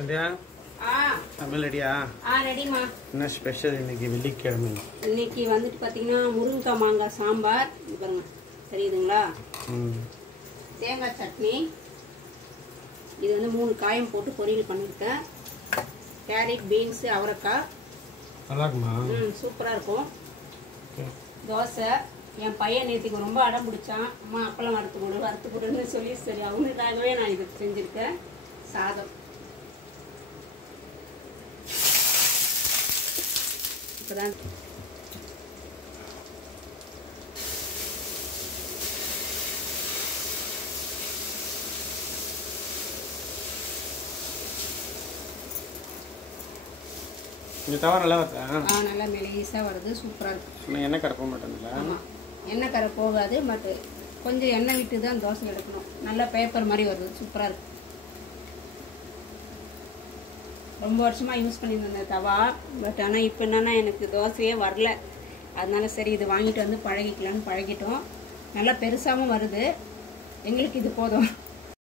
சந்தியா சமையல் ரெடியா? ரெடிமா. என்ன ஸ்பெஷல் இன்னைக்கு வெள்ளிக்கிழமை? இன்னைக்கு வந்துட்டு பார்த்தீங்கன்னா முருங்கைக்காய் மாங்காய் சாம்பார் பாருங்க, தெரியுதுங்களா? தேங்காய் சட்னி. இது வந்து 3 காயம் போட்டு பொரியல் பண்ணியிருக்கேன். கேரட், பீன்ஸு, அவரைக்காய். நல்லா இருக்குமா? சூப்பராக இருக்கும். தோசை. என் பையன் நேற்றுக்கு ரொம்ப அடம் பிடிச்சான், அம்மா அப்பளம் வறுத்து கொடுன்னு சொல்லி, சரி அவனுக்காகவே நான் இது செஞ்சுருக்கேன். சாதம். இப்போதான் இந்த தவா நல்லா வருதா? நல்லா மெலிசாக வருது, சூப்பராக இருக்குது. எண்ணெய் கரை போக மாட்டேங்குதுல்ல? ஆமாம், எண்ணெய் கரை போகாது. பட் கொஞ்சம் எண்ணெய் விட்டு தான் தோசை எடுக்கணும். நல்லா பேப்பர் மாதிரி வருது, சூப்பராக இருக்குது. ரொம்ப வருஷமாக யூஸ் பண்ணியிருந்தேன் தவா. பட் ஆனால் இப்போ என்னென்னா எனக்கு தோசையே வரல. அதனால சரி இது வாங்கிட்டு வந்து பழகிக்கலான்னு பழகிட்டோம். நல்லா பெருசாகவும் வருது. எங்களுக்கு இது போதும்.